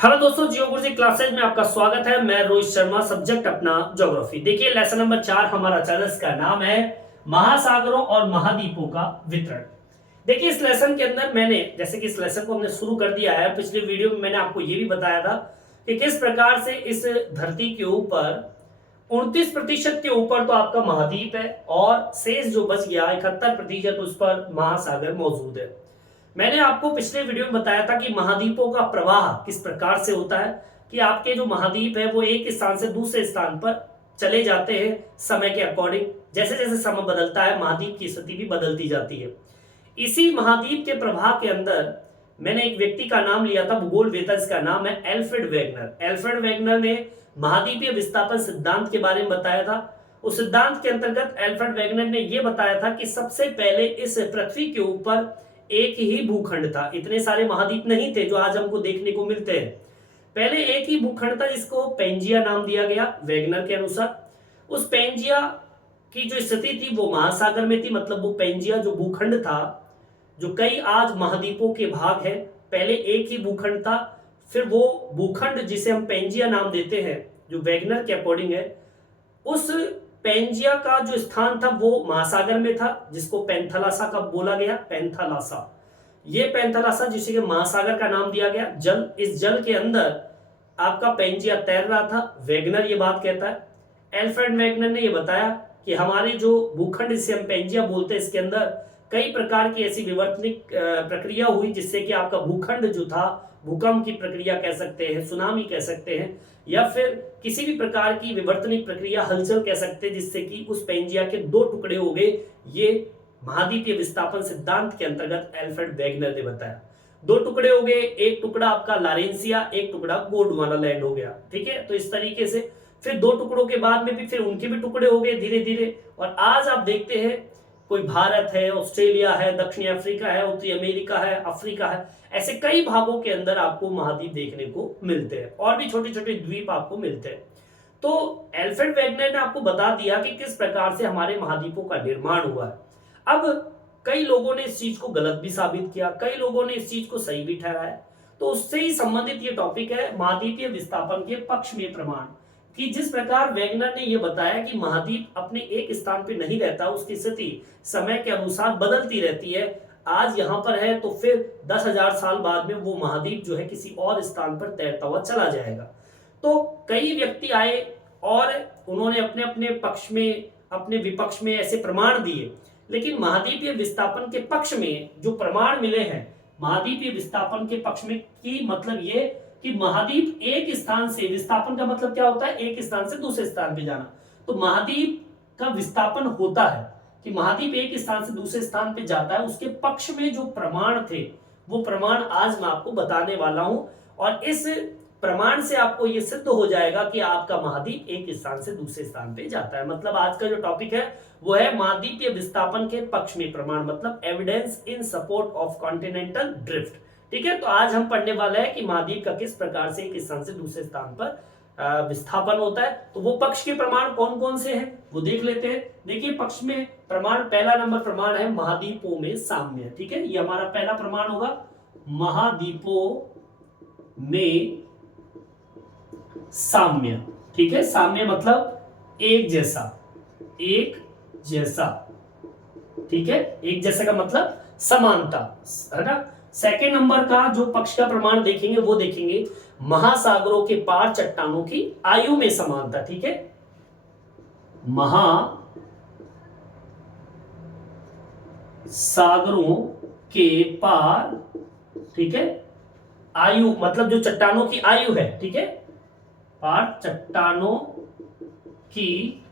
Hello दोस्तों, जियो गुरुजी classes में आपका स्वागत है। मैं रोहित शर्मा, सब्जेक्ट अपना ज्योग्राफी। देखिए लेसन नंबर 4 हमारा चल, इसका नाम है महासागरों और महाद्वीपों का वितरण। देखिए इस लेसन के अंदर मैंने, जैसे कि इस लेसन को हमने शुरू कर दिया है, पिछले वीडियो में मैंने आपको ये भी बताया था कि किस प्रकार से इस धरती के ऊपर 29% के ऊपर तो आपका महाद्वीप है और शेष जो बच गया 71% उस पर महासागर मौजूद है। मैंने आपको पिछले वीडियो में बताया था कि महाद्वीपों का प्रवाह किस प्रकार से होता है, कि आपके जो महाद्वीप है वो एक स्थान से दूसरे स्थान पर चले जाते हैं समय के अकॉर्डिंग। जैसे जैसे समय बदलता है महाद्वीप की स्थिति भी बदलती जाती है। इसी महाद्वीप के प्रवाह के अंदर मैंने एक व्यक्ति का नाम लिया था भूगोलवेत्ता, इसका नाम है एल्फ्रेड वेगनर। एल्फ्रेड वेगनर ने महाद्वीपीय विस्थापन सिद्धांत के बारे में बताया था। उस सिद्धांत के अंतर्गत एल्फ्रेड वेगनर ने यह बताया था कि सबसे पहले इस पृथ्वी के ऊपर एक ही भूखंड था। इतने सारे महाद्वीप नहीं थे जो आज हमको देखने को मिलते हैं। पहले एक ही भूखंड था जिसको पेंजिया नाम दिया गया वेगनर के अनुसार। उस पेंजिया की जो स्थिति थी वो महासागर में थी, मतलब वो पेंजिया जो भूखंड था, जो कई आज महाद्वीपों के भाग है, पहले एक ही भूखंड था। फिर वो भूखंड जिसे हम पेंजिया नाम देते हैं, जो वेगनर के अकॉर्डिंग है, उस पेंजिया का जो स्थान था वो महासागर में था, जिसको पेंथलासा का बोला गया, पेंथलासा। ये पेंथलासा जिसे कि महासागर का नाम दिया गया। जल, इस जल के अंदर आपका पेंजिया तैर रहा था। वेगनर ये बात कहता है। एल्फ्रेड वेगनर ने ये बताया कि हमारे जो भूखंड जिसे हम पेंजिया बोलते हैं, इसके अंदर कई प्रकार की ऐसी विवर्तनिक प्रक्रिया हुई जिससे कि आपका भूखंड जो था, भूकंप की प्रक्रिया कह सकते हैं, सुनामी कह सकते हैं, या फिर किसी भी प्रकार की विवर्तनिक प्रक्रिया, हलचल कह सकते हैं, जिससे कि उस पेंजिया के दो टुकड़े हो गए। ये महाद्वीपीय विस्थापन सिद्धांत के अंतर्गत एल्फ्रेड वेगनर ने बताया। दो टुकड़े हो गए, एक टुकड़ा आपका लारेंसिया, एक टुकड़ा गोंडवाना लैंड हो गया। ठीक है, तो इस तरीके से फिर दो टुकड़ों के बाद में भी फिर उनके भी टुकड़े हो गए धीरे धीरे। और आज आप देखते हैं कोई भारत है, ऑस्ट्रेलिया है, दक्षिणी अफ्रीका है, उत्तरी अमेरिका है, अफ्रीका है, ऐसे कई भागों के अंदर आपको महाद्वीप देखने को मिलते हैं और भी छोटे छोटे द्वीप आपको मिलते हैं। तो एल्फ्रेड वेगनर ने आपको बता दिया कि किस प्रकार से हमारे महाद्वीपों का निर्माण हुआ है। अब कई लोगों ने इस चीज को गलत भी साबित किया, कई लोगों ने इस चीज को सही भी ठहराया। तो उससे ही संबंधित ये टॉपिक है महाद्वीपीय विस्थापन के पक्ष में प्रमाण, कि जिस प्रकार वेगनर ने यह बताया कि महाद्वीप अपने एक स्थान पर नहीं रहता, उसकी स्थिति समय के अनुसार बदलती रहती है। आज यहां पर है तो फिर 10,000 साल बाद में वो महाद्वीप जो है किसी और स्थान पर तैरता हुआ चला जाएगा। तो कई व्यक्ति आए और उन्होंने अपने अपने पक्ष में, अपने विपक्ष में ऐसे प्रमाण दिए, लेकिन महाद्वीपीय विस्थापन के पक्ष में जो प्रमाण मिले हैं, महाद्वीपीय विस्थापन के पक्ष में, की मतलब ये कि महाद्वीप एक स्थान से, विस्थापन का मतलब क्या होता है, एक स्थान से दूसरे स्थान पे जाना। तो महाद्वीप का विस्थापन होता है कि महाद्वीप एक स्थान से दूसरे स्थान पे जाता है। उसके पक्ष में जो प्रमाण थे वो प्रमाण आज मैं आपको बताने वाला हूं, और इस प्रमाण से आपको ये सिद्ध हो जाएगा कि आपका महाद्वीप एक स्थान से दूसरे स्थान पे जाता है। मतलब आज का जो टॉपिक है वो है महाद्वीपीय विस्थापन के पक्ष में प्रमाण, मतलब evidence in support of continental drift. ठीक है, तो आज हम पढ़ने वाले हैं कि महाद्वीप का किस प्रकार से एक स्थान से दूसरे स्थान पर विस्थापन होता है। तो वो पक्ष के प्रमाण कौन कौन से हैं वो देख लेते हैं। देखिए पक्ष में प्रमाण, पहला नंबर प्रमाण है महाद्वीपों में साम्य। ठीक है, ये हमारा पहला प्रमाण होगा, महाद्वीपों में साम्य। ठीक है, साम्य मतलब एक जैसा, एक जैसा। ठीक है, एक जैसा का मतलब समानता, है ना। सेकेंड नंबर का जो पक्ष का प्रमाण देखेंगे वो देखेंगे महासागरों के पार चट्टानों की आयु में समानता। ठीक है, महासागरों के पार, ठीक है, आयु मतलब जो चट्टानों की आयु है, ठीक है, पार चट्टानों की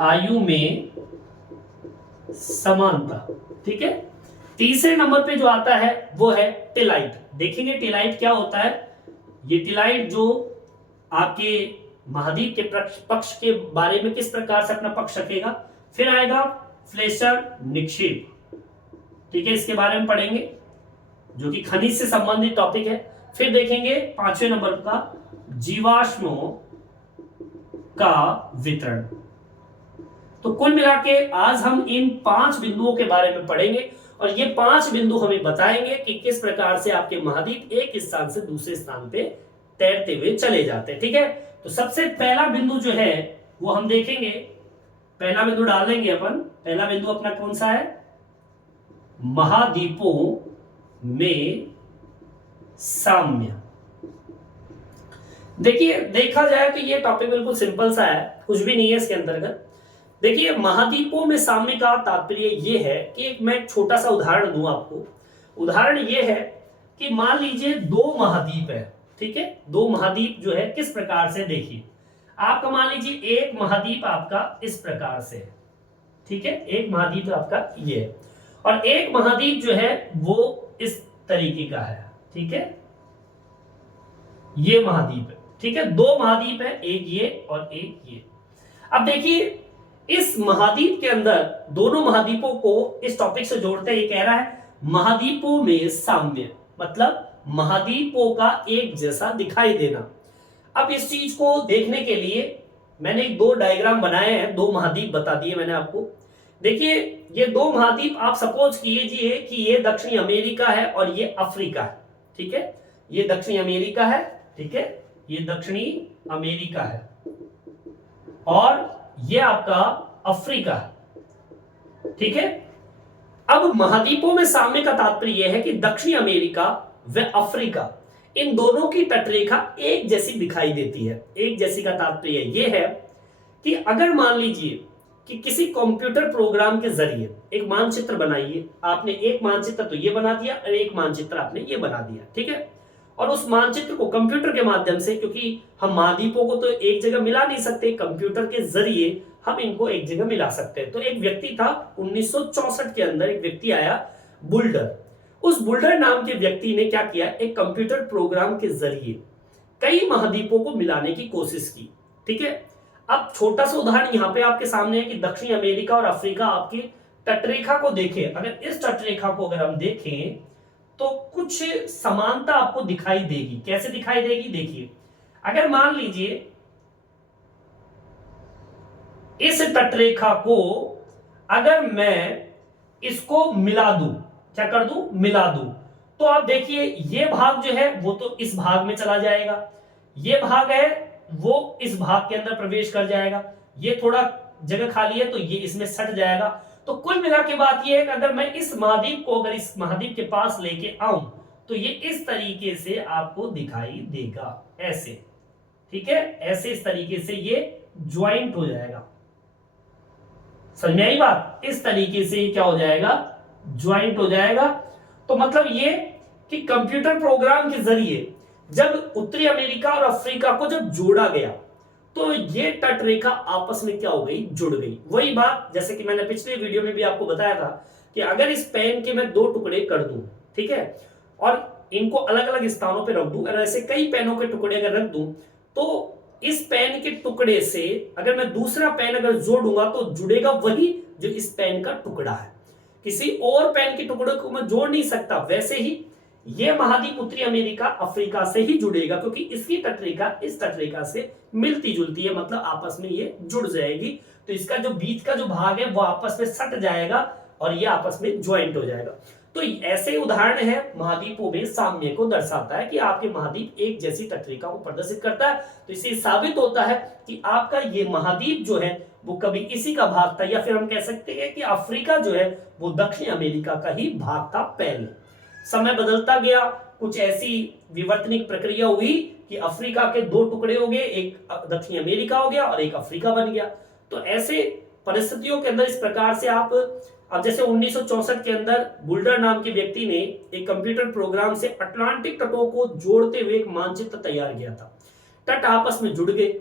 आयु में समानता। ठीक है, तीसरे नंबर पे जो आता है वो है टिलाइट। देखेंगे टिलाइट क्या होता है। ये टिलाइट जो आपके महाद्वीप के पक्ष के बारे में किस प्रकार से अपना पक्ष रखेगा। फिर आएगा फ्लेशर निक्षेप। ठीक है, इसके बारे में पढ़ेंगे जो कि खनिज से संबंधित टॉपिक है। फिर देखेंगे पांचवें नंबर का जीवाश्मों का वितरण। तो कुल मिला के आज हम इन 5 बिंदुओं के बारे में पढ़ेंगे और ये 5 बिंदु हमें बताएंगे कि किस प्रकार से आपके महाद्वीप एक स्थान से दूसरे स्थान पे तैरते हुए चले जाते हैं। ठीक है, तो सबसे पहला बिंदु जो है वो हम देखेंगे, पहला बिंदु डाल देंगे अपन। पहला बिंदु अपना कौन सा है? महाद्वीपों में साम्य। देखिए, देखा जाए तो ये टॉपिक बिल्कुल सिंपल सा है, कुछ भी नहीं है इसके अंतर्गत। देखिए, महाद्वीपों में साम्य का तात्पर्य ये है कि एक मैं छोटा सा उदाहरण दूं आपको। उदाहरण ये है कि मान लीजिए 2 महाद्वीप है। ठीक है, 2 महाद्वीप जो है किस प्रकार से, देखिए आपका मान लीजिए एक महाद्वीप आपका इस प्रकार से है। ठीक है, एक महाद्वीप आपका ये है और एक महाद्वीप जो है वो इस तरीके का है। ठीक है, ये महाद्वीप है। ठीक है, 2 महाद्वीप है, एक ये और एक ये। अब देखिए, इस महाद्वीप के अंदर दोनों महाद्वीपों को इस टॉपिक से जोड़ते ये कह रहा है महाद्वीपों में साम्य, मतलब महाद्वीपों का एक जैसा दिखाई देना। अब इस चीज को देखने के लिए मैंने 2 डायग्राम बनाए हैं, 2 महाद्वीप बता दिए मैंने आपको। देखिए, ये 2 महाद्वीप आप सपोज कीजिए कि ये दक्षिणी अमेरिका है और ये अफ्रीका है। ठीक है, ये दक्षिणी अमेरिका है। ठीक है, ये दक्षिणी अमेरिका है और ये आपका अफ्रीका है। ठीक है, अब महाद्वीपों में साम्य का तात्पर्य यह है कि दक्षिणी अमेरिका व अफ्रीका, इन दोनों की तटरेखा एक जैसी दिखाई देती है। एक जैसी का तात्पर्य यह है कि अगर मान लीजिए कि किसी कंप्यूटर प्रोग्राम के जरिए एक मानचित्र बनाइए, आपने एक मानचित्र तो ये बना दिया और एक मानचित्र आपने ये बना दिया। ठीक है, और उस मानचित्र को कंप्यूटर के माध्यम से, क्योंकि हम महाद्वीपों को तो एक जगह मिला नहीं सकते, कंप्यूटर के जरिए हम इनको एक जगह मिला सकते हैं। तो एक व्यक्ति था 1964 के अंदर, एक व्यक्ति आया बुल्डर। उस बुल्डर नाम के व्यक्ति ने क्या किया, एक कंप्यूटर प्रोग्राम के जरिए कई महाद्वीपों को मिलाने की कोशिश की। ठीक है, अब छोटा सा उदाहरण यहाँ पे आपके सामने है कि दक्षिणी अमेरिका और अफ्रीका आपकी तटरेखा को देखें। अगर इस तटरेखा को अगर हम देखें तो कुछ समानता आपको दिखाई देगी। कैसे दिखाई देगी, देखिए, अगर मान लीजिए इस तटरेखा को अगर मैं इसको मिला दूं, क्या कर दूं, मिला दूं, तो आप देखिए ये भाग जो है वो तो इस भाग में चला जाएगा, ये भाग है वो इस भाग के अंदर प्रवेश कर जाएगा, ये थोड़ा जगह खाली है तो ये इसमें सट जाएगा। तो कुल मिला के बात ये है कि अगर मैं इस महाद्वीप को अगर इस महाद्वीप के पास लेके आऊं तो ये इस तरीके से आपको दिखाई देगा, ऐसे। ठीक है, ऐसे इस तरीके से ये ज्वाइंट हो जाएगा। समझ में आई बात? इस तरीके से क्या हो जाएगा, ज्वाइंट हो जाएगा। तो मतलब ये कि कंप्यूटर प्रोग्राम के जरिए जब उत्तरी अमेरिका और अफ्रीका को जब जोड़ा गया तो ये तटरेखा आपस में क्या हो गई, जुड़ गई। वही बात जैसे कि मैंने पिछले वीडियो में भी आपको बताया था कि अगर इस पेन के मैं 2 टुकड़े कर दूं, ठीक है, और इनको अलग अलग स्थानों पे रख दूं, और ऐसे कई पेनों के टुकड़े अगर रख दूं तो इस पेन के टुकड़े से अगर मैं दूसरा पेन अगर जोड़ूंगा तो जुड़ेगा वही जो इस पेन का टुकड़ा है। किसी और पेन के टुकड़े को मैं जोड़ नहीं सकता। वैसे ही ये महाद्वीप उत्तरी अमेरिका अफ्रीका से ही जुड़ेगा, क्योंकि इसकी तटरेखा इस तटरेखा से मिलती जुलती है, मतलब आपस में ये जुड़ जाएगी। तो इसका जो बीच का जो भाग है वो आपस में सट जाएगा और ये आपस में ज्वाइंट हो जाएगा। तो ऐसे उदाहरण है महाद्वीपों में साम्य को दर्शाता है कि आपके महाद्वीप एक जैसी तटरेखा को प्रदर्शित करता है। तो इससे साबित होता है कि आपका ये महाद्वीप जो है वो कभी इसी का भाग था, या फिर हम कह सकते हैं कि अफ्रीका जो है वो दक्षिण अमेरिका का ही भाग था पहले। समय बदलता गया, कुछ ऐसी विवर्तनिक प्रक्रिया हुई कि अफ्रीका के 2 टुकड़े हो गए, एक दक्षिण अमेरिका हो गया और एक अफ्रीका बन गया। तो ऐसे परिस्थितियों के अंदर इस प्रकार से आप, अब जैसे 1964 के अंदर बुल्डर नाम के व्यक्ति ने एक कंप्यूटर प्रोग्राम से अटलांटिक तटों को जोड़ते हुए एक मानचित्र तैयार किया था। तट आपस में जुड़ गए।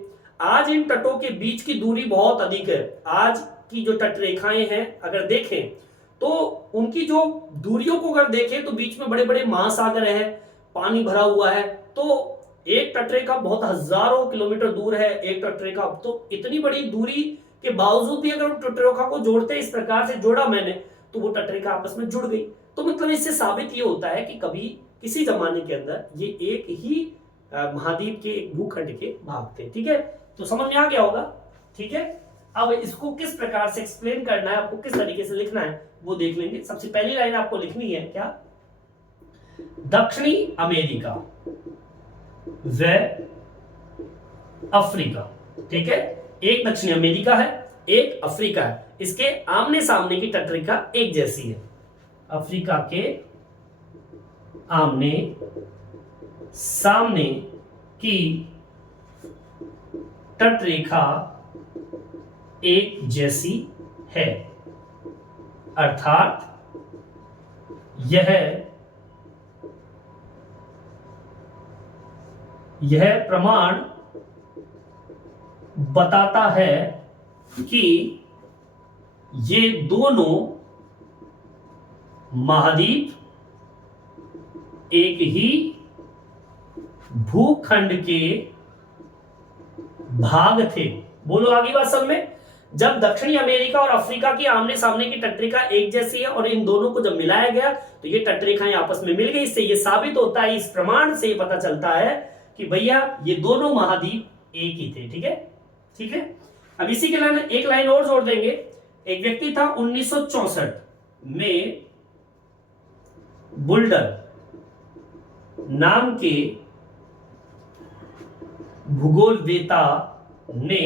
आज इन तटों के बीच की दूरी बहुत अधिक है। आज की जो तट रेखाएं हैं अगर देखें तो उनकी जो दूरियों को अगर देखें तो बीच में बड़े बड़े महासागर हैं, पानी भरा हुआ है। तो एक तटरेखा बहुत हजारों किलोमीटर दूर है, एक तटरेखा। तो इतनी बड़ी दूरी के बावजूद भी अगर तटरेखा को जोड़ते इस प्रकार से जोड़ा मैंने तो वो तटरेखा आपस में जुड़ गई। तो मतलब इससे साबित ये होता है कि कभी किसी जमाने के अंदर ये एक ही महाद्वीप के एक भूखंड के भाग थे। ठीक है, तो समझ में आ गया होगा। ठीक है, अब इसको किस प्रकार से एक्सप्लेन करना है, आपको किस तरीके से लिखना है वो देख लेंगे। सबसे पहली लाइन आपको लिखनी है क्या, दक्षिणी अमेरिका व अफ्रीका। ठीक है, एक दक्षिणी अमेरिका है, एक अफ्रीका है, इसके आमने सामने की तटरेखा एक जैसी है। अफ्रीका के आमने सामने की तटरेखा एक जैसी है, अर्थात यह प्रमाण बताता है कि ये दोनों महाद्वीप एक ही भूखंड के भाग थे। बोलो आगे बात सब में। जब दक्षिणी अमेरिका और अफ्रीका की आमने सामने की तटरेखा एक जैसी है और इन दोनों को जब मिलाया गया तो ये तटरेखाएं आपस में मिल गई। इससे ये साबित होता है, इस प्रमाण से ये पता चलता है कि भैया ये दोनों महाद्वीप एक ही थे। ठीक है, ठीक है। अब इसी के लाइन एक लाइन और जोड़ देंगे। एक व्यक्ति था 1964 में बुल्डर नाम के भूगोलवेता ने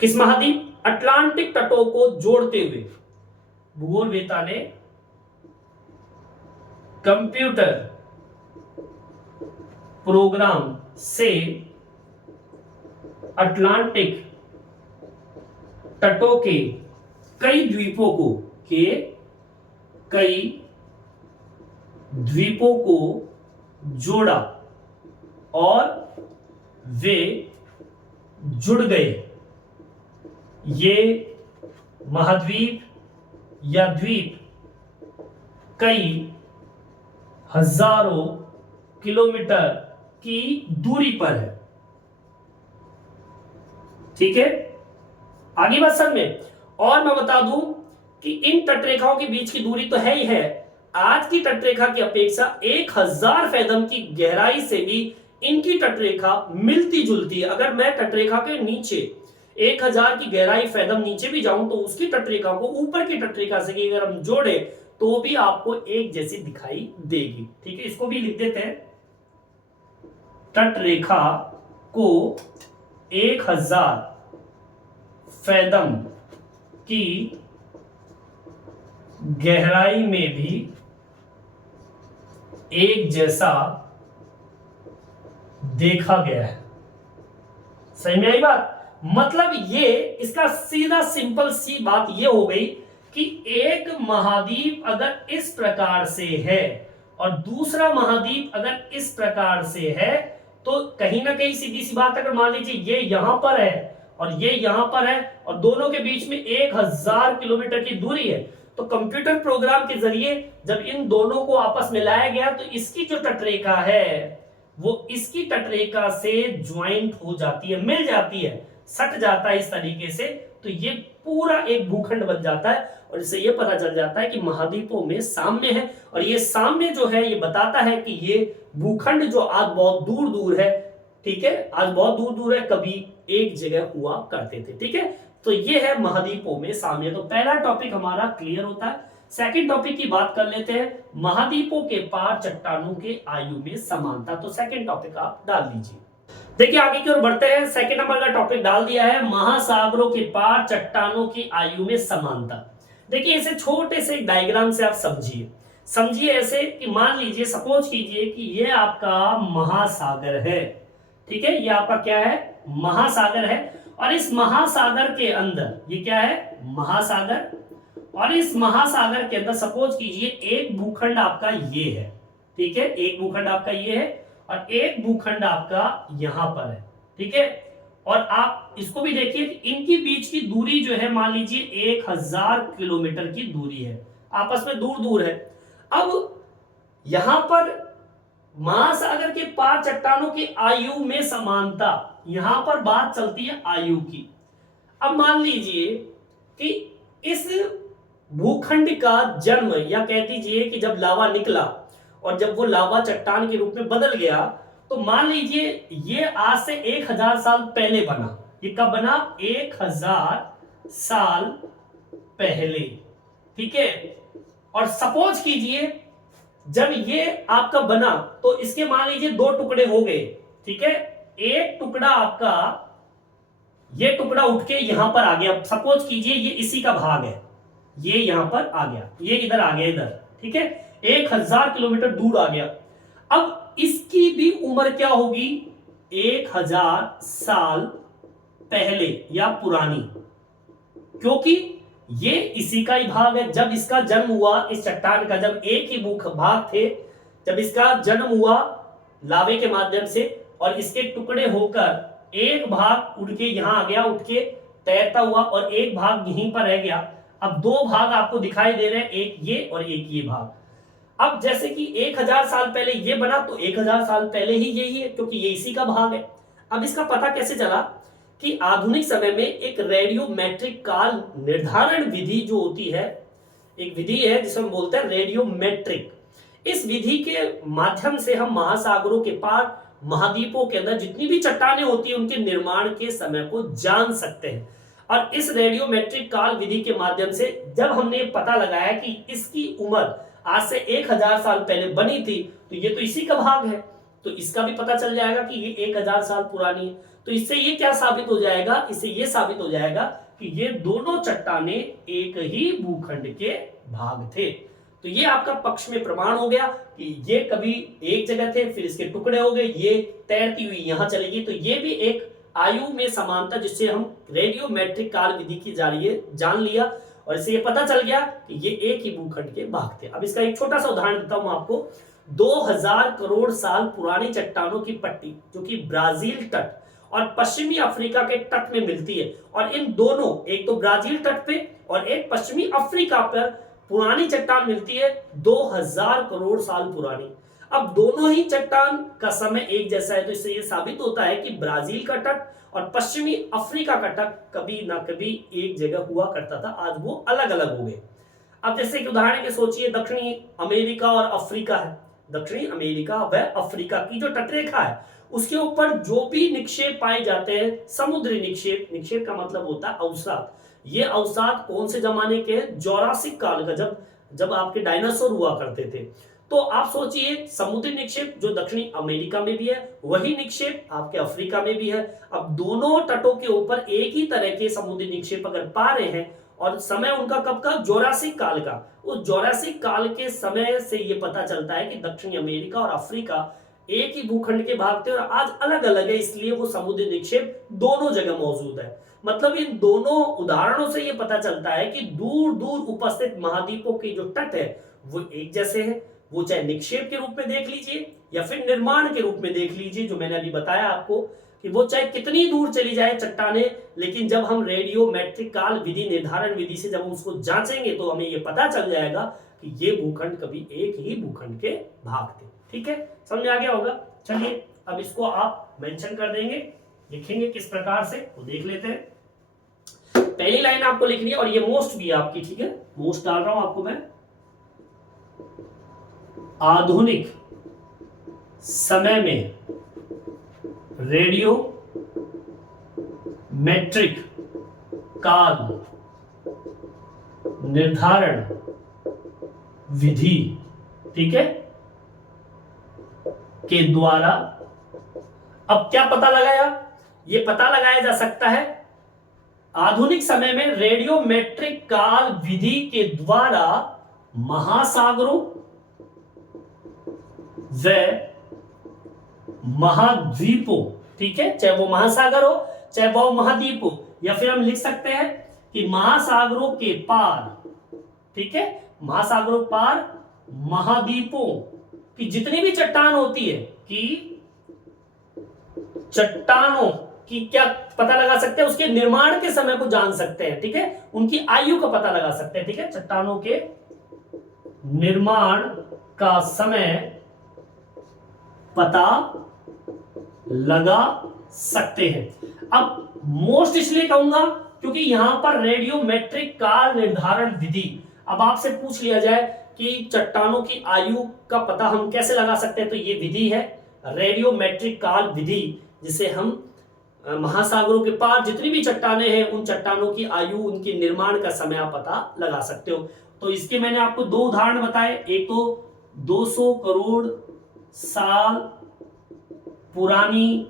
किस महाद्वीप अटलांटिक तटों को जोड़ते हुए, भूगोलवेता ने कंप्यूटर प्रोग्राम से अटलांटिक तटों के कई द्वीपों को जोड़ा और वे जुड़ गए। ये महाद्वीप या द्वीप कई हजारों किलोमीटर की दूरी पर है। ठीक है, आगे बात समझ में। और मैं बता दूं कि इन तटरेखाओं के बीच की दूरी तो है ही है, आज की तटरेखा की अपेक्षा 1000 फैदम की गहराई से भी इनकी तटरेखा मिलती जुलती है। अगर मैं तटरेखा के नीचे 1000 की गहराई फैदम नीचे भी जाऊं तो उसकी तटरेखा को ऊपर की तटरेखा से अगर हम जोड़े तो भी आपको एक जैसी दिखाई देगी। ठीक है, इसको भी लिख देते हैं। तटरेखा को 1000 फैदम की गहराई में भी एक जैसा देखा गया है। सही में आई बात? मतलब ये इसका सीधा सिंपल सी बात ये हो गई कि एक महाद्वीप अगर इस प्रकार से है और दूसरा महाद्वीप अगर इस प्रकार से है तो कहीं ना कहीं सीधी सी बात, अगर मान लीजिए ये यहां पर है और ये यहां पर है और दोनों के बीच में 1000 किलोमीटर की दूरी है, तो कंप्यूटर प्रोग्राम के जरिए जब इन दोनों को आपस में लाया गया तो इसकी जो तटरेखा है वो इसकी तटरेखा से ज्वाइंट हो जाती है, मिल जाती है, सट जाता है इस तरीके से। तो ये पूरा एक भूखंड बन जाता है और इससे ये पता चल जाता है कि महाद्वीपों में साम्य है। और ये साम्य जो है ये बताता है कि ये भूखंड जो आज बहुत दूर दूर है, ठीक है, आज बहुत दूर दूर है, कभी एक जगह हुआ करते थे। ठीक है, तो ये है महाद्वीपों में साम्य। तो पहला टॉपिक हमारा क्लियर होता है। सेकंड टॉपिक की बात कर लेते हैं, महाद्वीपों के पार चट्टानों के आयु में समानता। तो सेकंड टॉपिक आप डाल दीजिए। देखिए आगे की ओर बढ़ते हैं। सेकंड नंबर का टॉपिक डाल दिया है, महासागरों के पार चट्टानों की आयु में समानता। देखिए इसे छोटे से डायग्राम से आप समझिए ऐसे कि मान लीजिए, सपोज कीजिए कि ये आपका महासागर है। ठीक है, ये आपका क्या है, महासागर है। और इस महासागर के अंदर ये क्या है, महासागर, और इस महासागर के अंदर सपोज कीजिए एक भूखंड आपका ये है। ठीक है, एक भूखंड आपका ये है और एक भूखंड आपका यहां पर है। ठीक है, और आप इसको भी देखिए कि इनकी बीच की दूरी जो है मान लीजिए 1000 किलोमीटर की दूरी है, आपस में दूर दूर है। अब यहां पर महासागर के पार चट्टानों की आयु में समानता, यहां पर बात चलती है आयु की। अब मान लीजिए कि इस भूखंड का जन्म, या कह दीजिए कि जब लावा निकला और जब वो लावा चट्टान के रूप में बदल गया, तो मान लीजिए ये आज से 1000 साल पहले बना। ये कब बना? 1000 साल पहले। ठीक है, और सपोज कीजिए जब ये आपका बना तो इसके मान लीजिए दो टुकड़े हो गए। ठीक है, एक टुकड़ा आपका, ये टुकड़ा उठ के यहां पर आ गया, सपोज कीजिए ये इसी का भाग है, ये यहां पर आ गया, ये इधर आ गया इधर। ठीक है, 1000 किलोमीटर दूर आ गया। अब इसकी भी उम्र क्या होगी? 1000 साल पहले या पुरानी, क्योंकि ये इसी का ही भाग है। जब इसका जन्म हुआ, इस चट्टान का, जब एक ही मुख भाग थे, जब इसका जन्म हुआ लावे के माध्यम से और इसके टुकड़े होकर एक भाग उड़ के यहां आ गया, उठ के तैरता हुआ, और एक भाग यहीं पर रह गया। अब दो भाग आपको दिखाई दे रहे हैं, एक ये और एक ये भाग। अब जैसे कि 1000 साल पहले ये बना तो 1000 साल पहले ही यही है, क्योंकि ये इसी का भाग है। अब इसका पता कैसे चला कि आधुनिक समय में एक रेडियोमेट्रिक काल निर्धारण विधि जो होती है, एक विधि है जिसे हम बोलते हैं रेडियोमेट्रिक। इस विधि के माध्यम से हम महासागरों के पार, महाद्वीपों के अंदर जितनी भी चट्टानें होती हैं उनके निर्माण के समय को जान सकते हैं। और इस रेडियोमेट्रिक काल विधि के माध्यम से जब हमने पता लगाया कि इसकी उम्र आज से 1000 साल पहले बनी थी, तो ये तो इसी का भाग है, तो इसका भी पता चल जाएगा कि ये 1000 साल पुरानी है। तो इससे ये क्या साबित हो जाएगा? इससे ये साबित हो जाएगा कि ये दोनों चट्टानें एक ही भूखंड के भाग थे। तो ये आपका पक्ष में प्रमाण हो गया कि ये कभी एक जगह थे, फिर इसके टुकड़े हो गए, ये तैरती हुई यहां चलेगी। तो ये भी एक आयु में समानता, जिससे हम रेडियोमेट्रिक काल विधि की जारिए जान लिया, और इससे ये पता चल गया कि ये एक ही भूखंड के भाग थे। अब इसका एक छोटा सा उदाहरण देता हूं आपको। 2000 करोड़ साल पुरानी चट्टानों की पट्टी जो कि ब्राजील तट और पश्चिमी अफ्रीका के तट में मिलती है, और इन दोनों, एक तो ब्राजील तट पे और एक पश्चिमी अफ्रीका पर पुरानी चट्टान मिलती है 2000 करोड़ साल पुरानी। अब दोनों ही चट्टान का समय एक जैसा है, तो इससे यह साबित होता है कि ब्राजील का तट और पश्चिमी अफ्रीका का तट कभी ना कभी एक जगह हुआ करता था, आज वो अलग अलग हो गए। अब जैसे कि उदाहरण के सोचिए, दक्षिणी अमेरिका और अफ्रीका है, दक्षिणी अमेरिका व अफ्रीका की जो तटरेखा है उसके ऊपर जो भी निक्षेप पाए जाते हैं, समुद्री निक्षेप, निक्षेप का मतलब होता है अवसाद। ये अवसाद कौन से जमाने के? जोरासिक काल का, जब आपके डायनासोर हुआ करते थे। तो आप सोचिए, समुद्री निक्षेप जो दक्षिणी अमेरिका में भी है, वही निक्षेप आपके अफ्रीका में भी है। अब दोनों तटों के ऊपर एक ही तरह के समुद्री निक्षेप अगर पा रहे हैं, और समय उनका कब का? जोरासिक काल का। उस जोरासिक काल के समय से ये पता चलता है कि दक्षिणी अमेरिका और अफ्रीका एक ही भूखंड के भाग थे और आज अलग अलग है, इसलिए वो समुद्री निक्षेप दोनों जगह मौजूद है। मतलब इन दोनों उदाहरणों से ये पता चलता है कि दूर दूर उपस्थित महाद्वीपों के जो तट है वो एक जैसे हैं। वो चाहे निक्षेप के रूप में देख लीजिए या फिर निर्माण के रूप में देख लीजिए, जो मैंने अभी बताया आपको कि वो चाहे कितनी दूर चली जाए चट्टाने, लेकिन जब हम रेडियोमेट्रिक काल विधि, निर्धारण विधि से जब हम उसको जांचेंगे तो हमें ये पता चल जाएगा कि ये भूखंड कभी एक ही भूखंड के भाग थे। ठीक है, समझ में आ गया होगा। चलिए अब इसको आप मेंशन कर देंगे, लिखेंगे किस प्रकार से वो देख लेते हैं। पहली लाइन आपको लिखनी है और ये मोस्ट भी है आपकी। ठीक है, मोस्ट डाल रहा हूं आपको मैं। आधुनिक समय में रेडियो मेट्रिक काल निर्धारण विधि, ठीक है, के द्वारा अब क्या पता लगाया? यह पता लगाया जा सकता है आधुनिक समय में रेडियोमेट्रिक काल विधि के द्वारा महासागरों व महाद्वीपों, ठीक है, चाहे वो महासागर हो चाहे वो महाद्वीप हो, या फिर हम लिख सकते हैं कि महासागरों के पार, ठीक है, महासागरों पार महाद्वीपों की जितनी भी चट्टान होती है, कि चट्टानों की क्या पता लगा सकते हैं? उसके निर्माण के समय को जान सकते हैं। ठीक है, उनकी आयु का पता लगा सकते हैं। ठीक है, चट्टानों के निर्माण का समय पता लगा सकते हैं। अब मोस्ट इसलिए कहूंगा क्योंकि यहां पर रेडियोमेट्रिक काल निर्धारण विधि, अब आपसे पूछ लिया जाए कि चट्टानों की आयु का पता हम कैसे लगा सकते हैं, तो ये विधि है रेडियोमेट्रिक काल विधि, जिसे हम महासागरों के पार जितनी भी चट्टानें हैं उन चट्टानों की आयु, उनके निर्माण का समय आप पता लगा सकते हो। तो इसके मैंने आपको दो उदाहरण बताए, एक तो 200 करोड़ साल पुरानी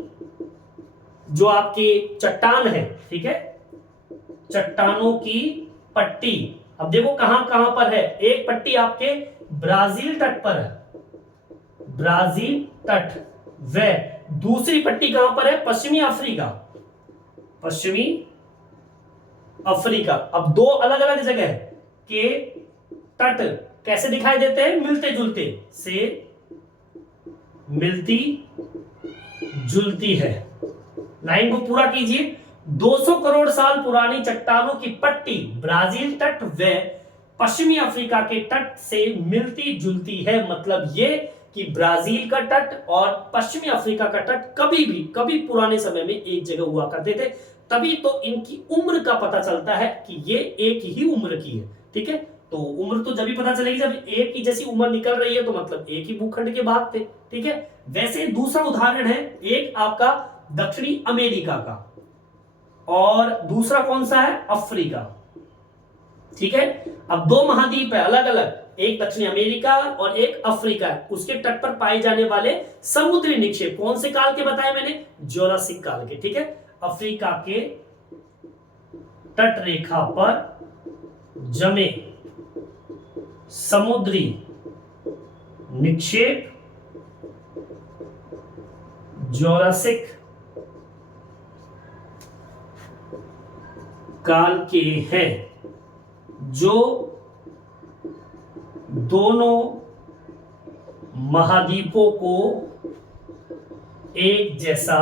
जो आपकी चट्टान है, ठीक है, चट्टानों की पट्टी। अब देखो कहां कहां पर है, एक पट्टी आपके ब्राजील तट पर है, ब्राजील तट, व दूसरी पट्टी कहां पर है, पश्चिमी अफ्रीका, पश्चिमी अफ्रीका। अब दो अलग अलग जगह के तट कैसे दिखाई देते हैं, मिलते जुलते से मिलती जुलती है। लाइन को पूरा कीजिए। 200 करोड़ साल पुरानी चट्टानों की पट्टी ब्राजील तट व पश्चिमी अफ्रीका के तट से मिलती जुलती है। मतलब ये कि ब्राजील का तट और पश्चिमी अफ्रीका का तट कभी पुराने समय में एक जगह हुआ करते थे, तभी तो इनकी उम्र का पता चलता है कि ये एक ही उम्र की है। ठीक है, तो उम्र तो जब भी पता चलेगी जब एक ही जैसी उम्र निकल रही है, तो मतलब एक ही भूखंड के भाग थे। ठीक है, वैसे दूसरा उदाहरण है एक आपका दक्षिणी अमेरिका का और दूसरा कौन सा है, अफ्रीका। ठीक है, अब दो महाद्वीप है अलग अलग, एक दक्षिणी अमेरिका और एक अफ्रीका है, उसके तट पर पाए जाने वाले समुद्री निक्षेप कौन से काल के बताए मैंने, जोरासिक काल के। ठीक है, अफ्रीका के तट रेखा पर जमे समुद्री निक्षेप जोरासिक काल के हैं, जो दोनों महाद्वीपों को एक जैसा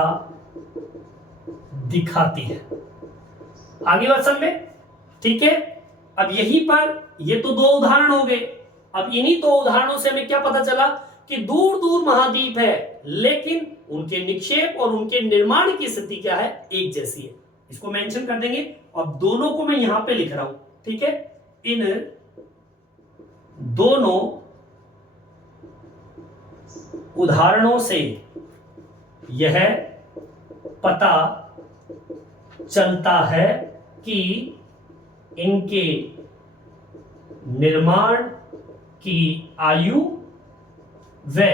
दिखाती है। आगे बात समझ में? ठीक है, अब यहीं पर ये तो दो उदाहरण हो गए। अब इन्हीं दो उदाहरणों से हमें क्या पता चला कि दूर दूर महाद्वीप है, लेकिन उनके निक्षेप और उनके निर्माण की स्थिति क्या है, एक जैसी है। इसको मेंशन कर देंगे और दोनों को मैं यहां पे लिख रहा हूं। ठीक है, इन दोनों उदाहरणों से यह पता चलता है कि इनके निर्माण की आयु व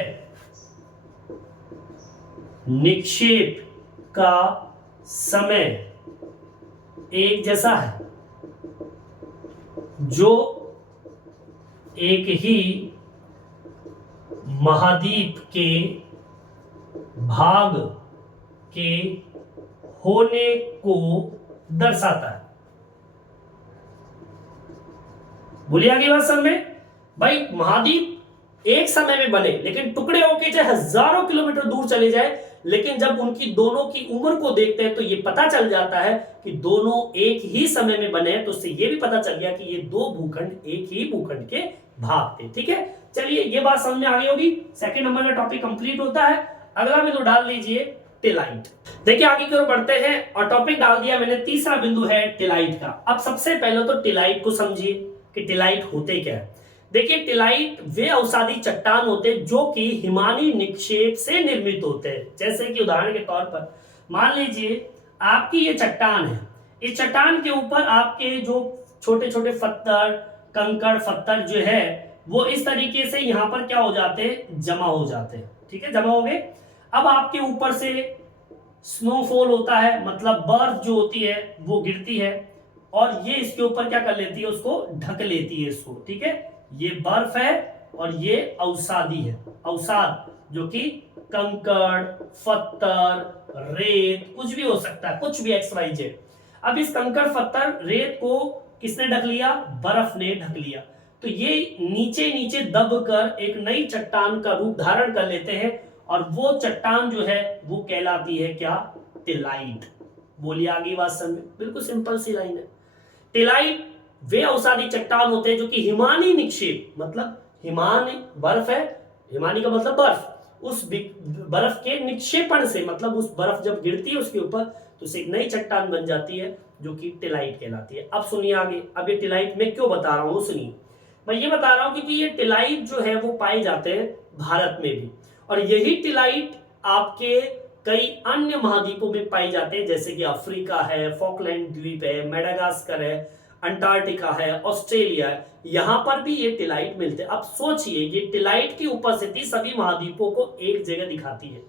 निक्षेप का समय एक जैसा है, जो एक ही महाद्वीप के भाग के होने को दर्शाता है। बोलिए आगे बात समझ में? भाई महाद्वीप एक समय में बने, लेकिन टुकड़े होके चाहे हजारों किलोमीटर दूर चले जाए, लेकिन जब उनकी दोनों की उम्र को देखते हैं तो ये पता चल जाता है कि दोनों एक ही समय में बने हैं। तो उससे ये भी पता चल गया कि ये दो भूखंड एक ही भूखंड के भाग थे। ठीक है, चलिए ये बात समझ में आ गई होगी। सेकंड नंबर का टॉपिक कंप्लीट होता है। अगला बिंदु डाल लीजिए टिलाइट। देखिए आगे की ओर बढ़ते हैं और टॉपिक डाल दिया मैंने, तीसरा बिंदु है टिलाइट का। अब सबसे पहले तो टिलाइट को समझिए कि टिलाइट होते क्या है। देखिए टिलाइट वे अवसादी चट्टान होते हैं जो कि हिमानी निक्षेप से निर्मित होते हैं। जैसे कि उदाहरण के तौर पर मान लीजिए आपकी ये चट्टान है, इस चट्टान के ऊपर आपके जो छोटे छोटे पत्थर, कंकड़ पत्थर जो है वो इस तरीके से यहाँ पर क्या हो जाते हैं, जमा हो जाते हैं। ठीक है, जमा हो गए। अब आपके ऊपर से स्नोफॉल होता है, मतलब बर्फ जो होती है वो गिरती है और ये इसके ऊपर क्या कर लेती है, उसको ढक लेती है इसको। ठीक है, ये बर्फ है और ये अवसादी है, अवसाद जो कि कंकड़, पत्थर, रेत कुछ भी हो सकता है, कुछ भी एक्स वाई जेड। अब इस कंकड़, पत्थर, रेत को किसने ढक लिया, बर्फ ने ढक लिया। तो ये नीचे नीचे दबकर एक नई चट्टान का रूप धारण कर लेते हैं और वो चट्टान जो है वो कहलाती है क्या, टिलाइट। बोलिए आगे बात समझ में? बिल्कुल सिंपल सी लाइन है। टिलाइट वे अवसादी चट्टान होते हैं जो कि हिमानी निक्षेप, मतलब हिमानी बर्फ है, हिमानी का मतलब बर्फ, उस बर्फ के निक्षेपण से, मतलब उस बर्फ जब गिरती है उसके ऊपर तो उसे एक नई चट्टान बन जाती है जो कि टिलाइट कहलाती है। अब सुनिए आगे, अब ये टिलाइट में क्यों बता रहा हूं सुनिए। मैं ये बता रहा हूं क्योंकि ये टिलाइट जो है वो पाए जाते हैं भारत में भी, और यही टिलाइट आपके कई अन्य महाद्वीपों में पाए जाते हैं, जैसे कि अफ्रीका है, फॉकलैंड द्वीप है, मेडागास्कर है, अंटार्कटिका है, ऑस्ट्रेलिया है, यहां पर भी ये टिलाइट मिलते हैं। अब सोचिए ये टिलाइट की उपस्थिति सभी महाद्वीपों को एक जगह दिखाती है।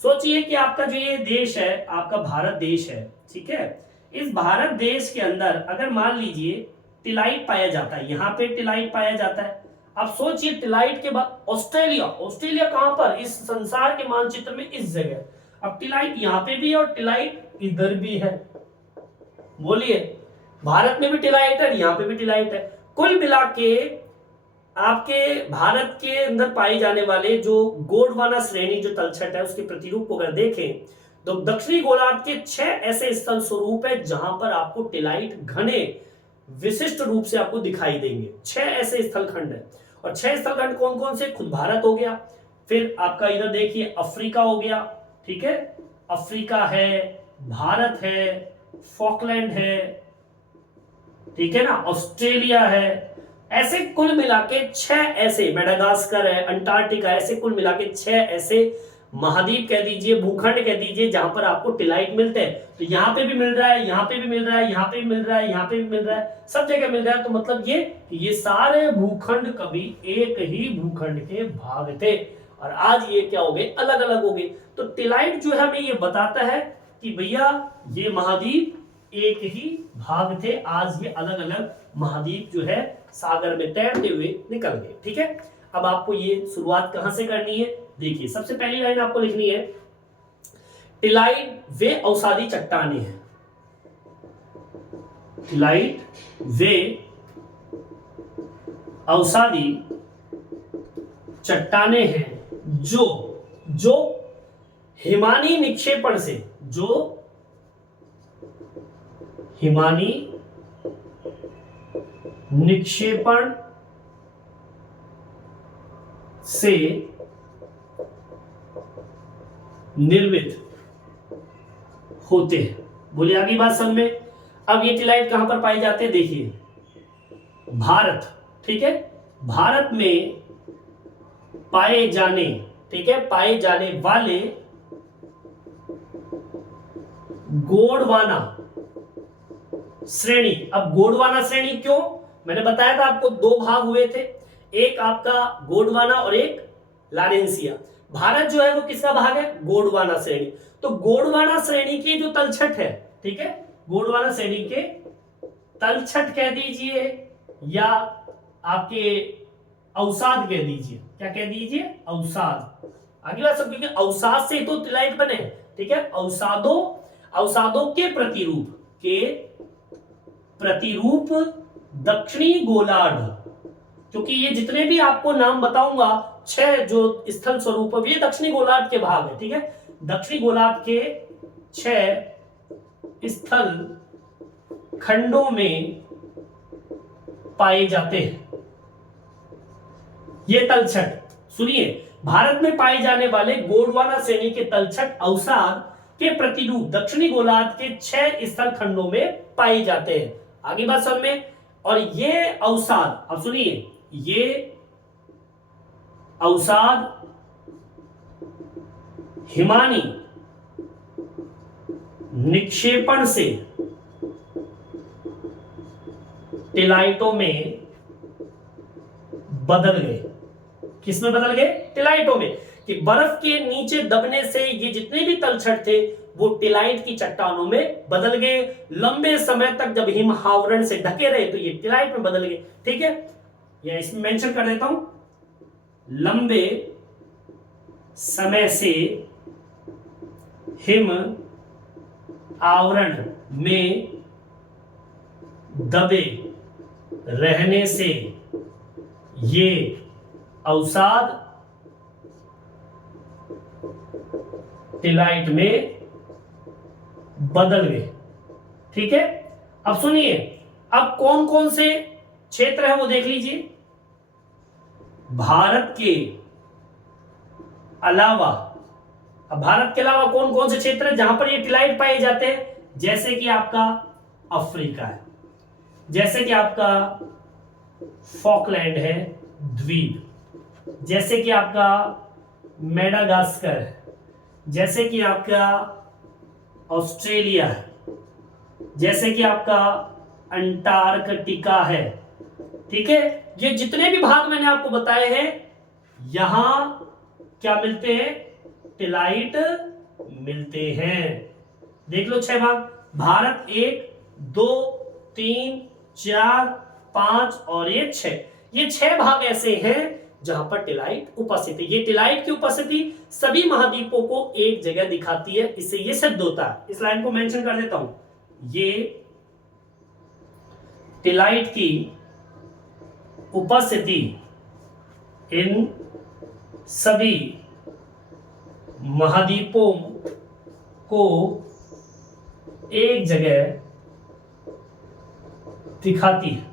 सोचिए कि आपका जो ये देश है, आपका भारत देश है, ठीक है, इस भारत देश के अंदर अगर मान लीजिए टिलाइट पाया जाता है, यहां पे टिलाइट पाया जाता है। अब सोचिए टिलाइट के बाद ऑस्ट्रेलिया, ऑस्ट्रेलिया कहां पर, इस संसार के मानचित्र में इस जगह। अब टिलाइट यहां पे भी और टिलाइट इधर भी है, बोलिए, भारत में भी टिलाइट है, यहां पे भी टिलाइट है। कुल मिला के आपके भारत के अंदर पाए जाने वाले जो गोंडवाना श्रेणी जो तलछट है उसके प्रतिरूप को अगर देखें तो दक्षिणी गोलार्ध के 6 ऐसे स्थल स्वरूप है जहां पर आपको टिलाइट घने विशिष्ट रूप से आपको दिखाई देंगे। 6 ऐसे स्थल खंड है, और 6 स्थल खंड कौन कौन से, खुद भारत हो गया, फिर आपका इधर देखिए अफ्रीका हो गया, ठीक है, अफ्रीका है, भारत है, फॉकलैंड है, ठीक है ना, ऑस्ट्रेलिया है, ऐसे कुल मिला के 6 ऐसे, मेडागास्कर है, अंटार्कटिका, ऐसे कुल मिला के 6 ऐसे महाद्वीप कह दीजिए, भूखंड कह दीजिए, जहां पर आपको टिलाइट मिलते हैं। तो यहां पे भी मिल रहा है, यहां पे भी मिल रहा है, यहां पे भी मिल रहा है, यहां पे भी मिल रहा है, सब जगह मिल रहा है। तो मतलब ये सारे भूखंड कभी एक ही भूखंड के भाग थे, और आज ये क्या हो गए, अलग अलग हो गए। तो टिलाइट जो है हमें ये बताता है कि भैया ये महाद्वीप एक ही भाग थे, आज ये अलग अलग महाद्वीप जो है सागर में तैरते हुए निकल गए। ठीक है, अब आपको ये शुरुआत कहां से करनी है, देखिए सबसे पहली लाइन आपको लिखनी है, टिलाइट वे अवसादी चट्टाने हैं। टिलाइट वे अवसादी चट्टाने हैं जो हिमानी निक्षेपण से, जो हिमानी निक्षेपण से निर्मित होते हैं। बोलिए आगे बात समझ में। अब ये टिलाइट कहां पर पाए जाते हैं, देखिए भारत, ठीक है, भारत में पाए जाने, ठीक है, पाए जाने वाले गोंडवाना श्रेणी। अब गोंडवाना श्रेणी क्यों, मैंने बताया था आपको 2 भाग हुए थे, एक आपका गोंडवाना और एक लारेंसिया। भारत जो है वो किसका भाग है, गोंडवाना श्रेणी। तो गोंडवाना श्रेणी की जो तलछट है, ठीक है, गोंडवाना श्रेणी के तलछट कह दीजिए या आपके अवसाद कह दीजिए, क्या कह दीजिए, अवसाद। आगे बात सब, क्योंकि अवसाद से तो टिलाइट बने, ठीक है, अवसादों के प्रतिरूप दक्षिणी गोलार्ध, क्योंकि ये जितने भी आपको नाम बताऊंगा 6 जो स्थल स्वरूप है ये दक्षिणी गोलार्ध के भाग है, ठीक है, दक्षिणी गोलार्ध के 6 स्थल खंडों में पाए जाते हैं ये तलछट। सुनिए, भारत में पाए जाने वाले गोंडवाना श्रेणी के तलछट अवसाद के प्रतिरूप दक्षिणी गोलार्ध के 6 स्थल खंडों में पाए जाते हैं। आगे बात समझ में। और ये अवसाद, अब सुनिए, ये अवसाद हिमानी निक्षेपण से टिलाइटों में बदल गए। किसमें बदल गए, टिलाइटों में, कि बर्फ के नीचे दबने से ये जितने भी तलछट थे वो टिलाइट की चट्टानों में बदल गए। लंबे समय तक जब हिम आवरण से ढके रहे तो ये टिलाइट में बदल गए। ठीक है, या इसमें मेंशन कर देता हूं, लंबे समय से हिम आवरण में दबे रहने से ये अवसाद टिलाइट में बदल गए। ठीक है, अब सुनिए, अब कौन कौन से क्षेत्र है वो देख लीजिए। भारत के अलावा, अब भारत के अलावा कौन कौन से क्षेत्र है जहां पर ये टिलाइट पाए जाते हैं, जैसे कि आपका अफ्रीका है, जैसे कि आपका फॉकलैंड है द्वीप, जैसे कि आपका मेडागास्कर है, जैसे कि आपका ऑस्ट्रेलिया है, जैसे कि आपका अंटार्कटिका है, ठीक है। ये जितने भी भाग मैंने आपको बताए हैं, यहां क्या मिलते हैं, टिलाइट मिलते हैं। देख लो 6 भाग, भारत 1 2 3 4 5 और ये 6, ये 6 भाग ऐसे हैं जहां पर टिलाइट उपस्थित है। ये टिलाइट की उपस्थिति सभी महाद्वीपों को एक जगह दिखाती है, इससे ये सिद्ध होता है। इस लाइन को मेंशन कर देता हूं, ये टिलाइट की उपस्थिति इन सभी महाद्वीपों को एक जगह दिखाती है।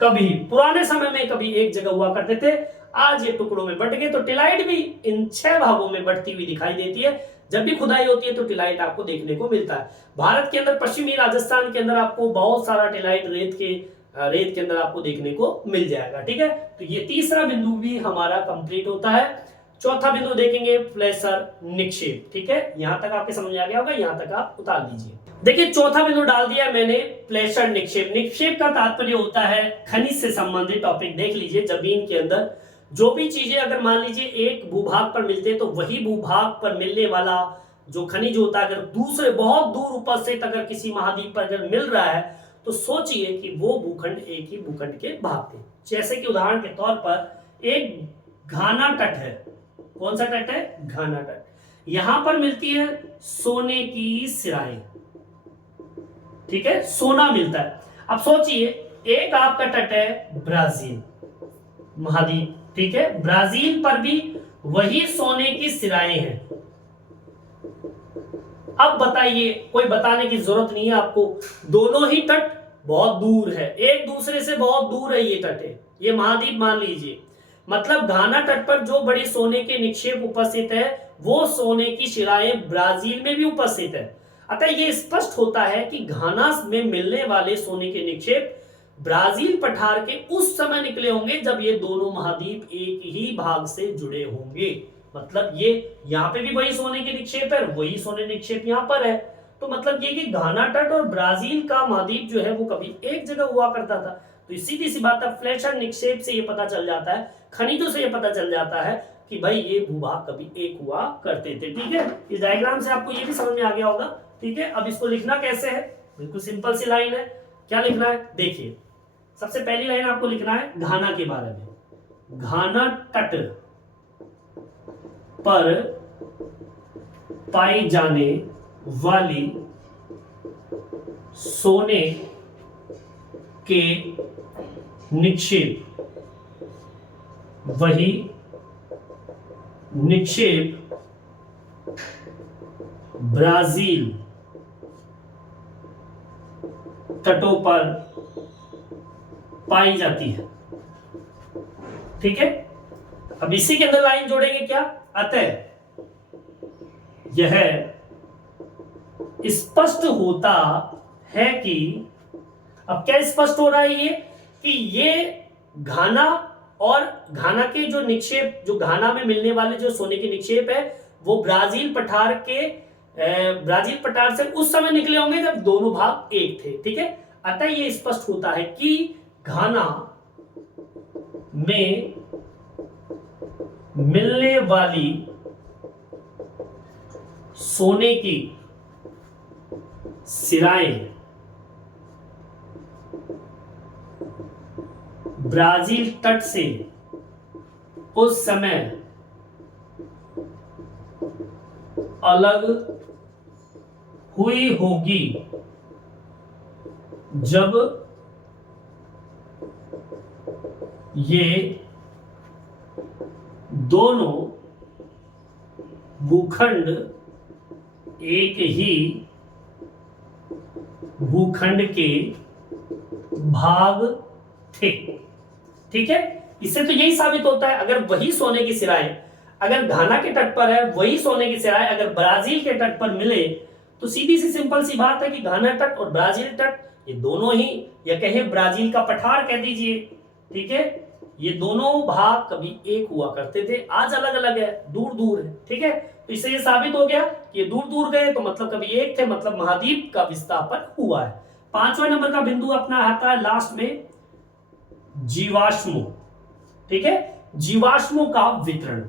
कभी पुराने समय में कभी एक जगह हुआ करते थे, आज ये टुकड़ों में बट गए। तो टिलाइट भी इन 6 भागों में बटती हुई दिखाई देती है। जब भी खुदाई होती है तो टिलाइट आपको देखने को मिलता है। भारत के अंदर पश्चिमी राजस्थान के अंदर आपको बहुत सारा टिलाइट रेत के अंदर आपको देखने को मिल जाएगा, ठीक है। तो ये तीसरा बिंदु भी हमारा कंप्लीट होता है। चौथा बिंदु देखेंगे प्लेसर निक्षेप, ठीक है। यहां तक आपके समझ में आ गया होगा, यहां तक आप उतार लीजिए। देखिए चौथा बिंदु डाल दिया मैंने, प्लेसर निक्षेप। निक्षेप का तात्पर्य होता है खनिज से संबंधित टॉपिक। देख लीजिए जमीन के अंदर जो भी चीजें अगर मान लीजिए एक भूभाग पर मिलते हैं, तो वही भूभाग पर मिलने वाला जो खनिज होता है, अगर दूसरे बहुत दूर उपस्थित अगर किसी महाद्वीप पर अगर मिल रहा है, तो सोचिए कि वो भूखंड एक ही भूखंड के भाग थे। जैसे कि उदाहरण के तौर पर एक घाना तट है। कौन सा तट है, घाना तट। यहां पर मिलती है सोने की सिराएं, ठीक है, सोना मिलता है। अब सोचिए एक आपका तट है ब्राजील महाद्वीप, ठीक है, ब्राजील पर भी वही सोने की सिराएं हैं। अब बताइए, कोई बताने की जरूरत नहीं है आपको, दोनों ही तट बहुत दूर है, एक दूसरे से बहुत दूर है। ये तट है, ये महाद्वीप मान लीजिए। मतलब घाना तट पर जो बड़ी सोने के निक्षेप उपस्थित है, वो सोने की शिलाएं ब्राजील में भी उपस्थित है। अतः ये स्पष्ट होता है कि घाना में मिलने वाले सोने के निक्षेप ब्राजील पठार के उस समय निकले होंगे जब ये दोनों महाद्वीप एक ही भाग से जुड़े होंगे। मतलब ये यहाँ पे भी वही सोने के निक्षेप है, वही सोने निक्षेप यहाँ पर है। तो मतलब ये कि घाना तट और ब्राजील का महाद्वीप जो है वो कभी एक जगह हुआ करता था। तो सीधी सी बात है, फ्लेशर निक्षेप से ये पता चल जाता है, खनिजों से ये पता चल जाता है कि भाई ये भूभाग कभी एक हुआ करते थे, ठीक है। इस डायग्राम से आपको ये भी समझ में आ गया होगा, ठीक है। अब इसको लिखना कैसे है, बिल्कुल सिंपल सी लाइन है। क्या लिखना है, देखिए सबसे पहली लाइन आपको लिखना है घाना के बारे में। घाना तट पर पाई जाने वाली सोने के निक्षेप वही निक्षेप ब्राजील तटों पर पाई जाती है, ठीक है। अब इसी के अंदर लाइन जोड़ेंगे क्या, अतः यह स्पष्ट होता है कि, अब क्या स्पष्ट हो रहा है ये कि ये घाना और घाना के जो निक्षेप, जो घाना में मिलने वाले जो सोने के निक्षेप है, वो ब्राजील पठार से उस समय निकले होंगे जब दोनों भाग एक थे, ठीक है। अतः ये स्पष्ट होता है कि घाना में मिलने वाली सोने की सिराएं ब्राजील तट से उस समय अलग हुई होगी जब ये दोनों भूखंड एक ही भूखंड के भाग थे, ठीक है। इससे तो यही साबित होता है, अगर वही सोने की सिराएं अगर घाना के तट पर है, वही सोने की सिराएं अगर ब्राजील के तट पर मिले, तो सीधी सी सिंपल सी बात है कि घाना तट और ब्राजील तट ये दोनों ही, या कहें ब्राजील का पठार कह दीजिए, ठीक है, ये दोनों भाग कभी एक हुआ करते थे, आज अलग अलग है, दूर दूर है, ठीक है। तो इससे ये साबित हो गया कि दूर दूर गए तो मतलब कभी एक थे, मतलब महाद्वीप का विस्थापन हुआ है। 5वां नंबर का बिंदु अपना आता है लास्ट में जीवाश्मों। ठीक है, जीवाश्मों का वितरण।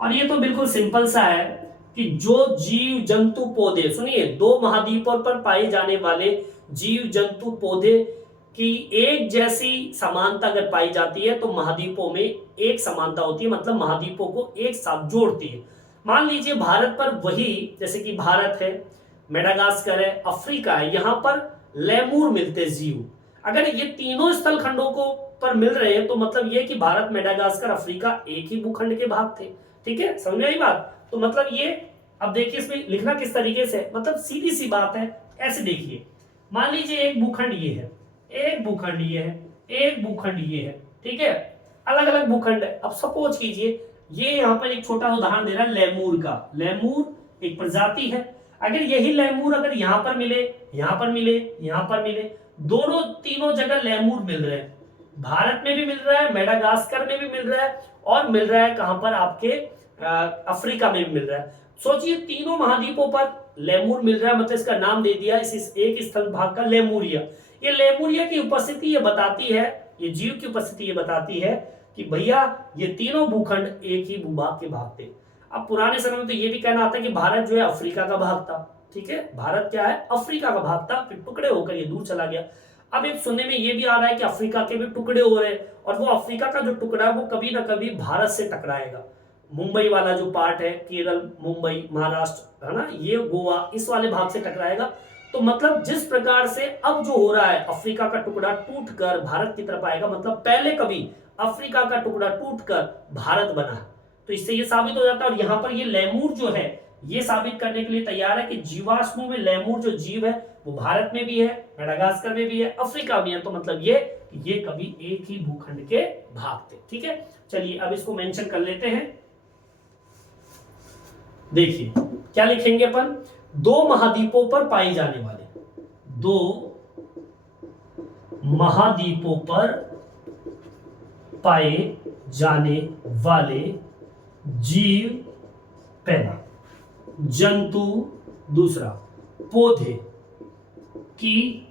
और ये तो बिल्कुल सिंपल सा है कि जो जीव जंतु पौधे, सुनिए, 2 महाद्वीपों पर पाए जाने वाले जीव जंतु पौधे की एक जैसी समानता अगर पाई जाती है तो महाद्वीपों में एक समानता होती है, मतलब महाद्वीपों को एक साथ जोड़ती है। मान लीजिए भारत पर वही, जैसे कि भारत है, मेडागास्कर है, अफ्रीका है, यहां पर लेमूर मिलते जीव। अगर ये तीनों स्थल खंडों को पर मिल रहे हैं तो मतलब ये कि भारत, मेडागास्कर, अफ्रीका एक ही भूखंड के भाग थे। ठीक है, समझ आई बात? तो मतलब ये, अब देखिए इसमें लिखना किस तरीके से, मतलब सीधी सी बात है। ऐसे देखिए, मान लीजिए एक भूखंड ये है, एक भूखंड ये है, एक भूखंड ये है। ठीक है, अलग अलग भूखंड है। अब सपोज कीजिए ये यहाँ पर एक छोटा उदाहरण दे रहा है लेमूर का। लेमूर एक प्रजाति है। अगर यही लेमूर अगर यहाँ पर मिले, यहाँ पर मिले, यहाँ पर मिले, दोनों तीनों जगह लेमूर मिल रहे हैं। भारत में भी मिल रहा है, मेडागास्कर में भी मिल रहा है, और मिल रहा है कहां पर, आपके अफ्रीका में भी मिल रहा है। सोचिए तीनों महाद्वीपों पर लेमूर मिल रहा है, मतलब इसका नाम दे दिया इस एक स्थल भाग का लेमूरिया। ये लेमूरिया की उपस्थिति ये बताती है, ये जीव की उपस्थिति ये बताती है कि भैया ये तीनों भूखंड एक ही भूभाग के भाग थे। अब पुराने समय में तो ये भी कहना आता है कि भारत जो है अफ्रीका का भाग था। ठीक है, भारत क्या है, अफ्रीका का भाग था, फिर टुकड़े होकर ये दूर चला गया। अब एक सुनने में ये भी आ रहा है कि अफ्रीका के भी टुकड़े हो रहे हैं, और वो अफ्रीका का जो टुकड़ा है वो कभी ना कभी भारत से टकराएगा। मुंबई वाला जो पार्ट है, केरल, मुंबई, महाराष्ट्र, है ना, ये गोवा, इस वाले भाग से टकराएगा। तो मतलब जिस प्रकार से अब जो हो रहा है, अफ्रीका का टुकड़ा टूटकर भारत की तरफ आएगा, मतलब पहले कभी अफ्रीका का टुकड़ा टूटकर भारत बना। तो इससे ये साबित हो जाता है। और यहाँ पर ये लेमूर जो है ये साबित करने के लिए तैयार है कि जीवाश्मों में लेमूर जो जीव है वो भारत में भी है, मेडागास्कर में भी है, अफ्रीका में है। तो मतलब ये कभी एक ही भूखंड के भाग थे। ठीक है, चलिए अब इसको मेंशन कर लेते हैं। देखिए क्या लिखेंगे अपन, 2 महाद्वीपों पर पाए जाने वाले, 2 महाद्वीपों पर पाए जाने वाले जीव पहला, जंतु दूसरा, पौधे की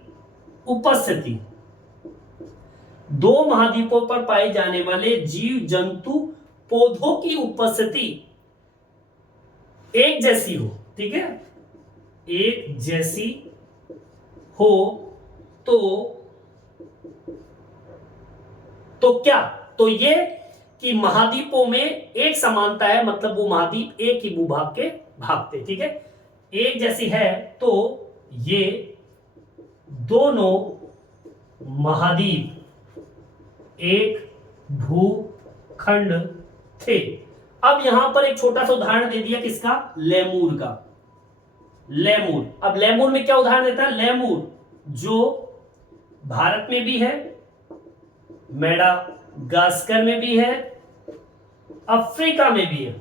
उपस्थिति। 2 महाद्वीपों पर पाए जाने वाले जीव जंतु पौधों की उपस्थिति एक जैसी हो। ठीक है, एक जैसी हो तो क्या, तो ये कि महाद्वीपों में एक समानता है, मतलब वो महाद्वीप एक ही भूभाग के भाग थे। ठीक है, एक जैसी है तो ये दोनों महाद्वीप एक भूखंड थे। अब यहां पर एक छोटा सा उदाहरण दे दिया किसका, लेमूर का। लेमूर, अब लेमूर में क्या उदाहरण देता है, लेमूर जो भारत में भी है, मेडागास्कर में भी है, अफ्रीका में भी है।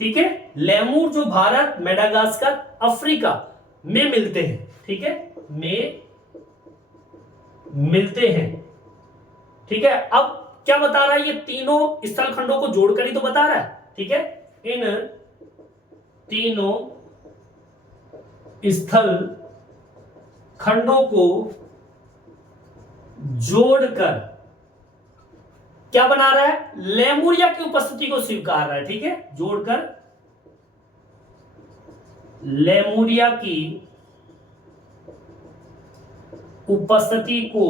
ठीक है, लेमूर जो भारत, मेडागास्कर, अफ्रीका में मिलते हैं। ठीक है, में मिलते हैं। ठीक है, अब क्या बता रहा है, ये तीनों स्थल खंडों को जोड़कर ही तो बता रहा है। ठीक है, इन तीनों स्थल खंडों को जोड़कर क्या बना रहा है, लेमूरिया की उपस्थिति को स्वीकार रहा है। ठीक है, जोड़कर लेमूरिया की उपस्थिति को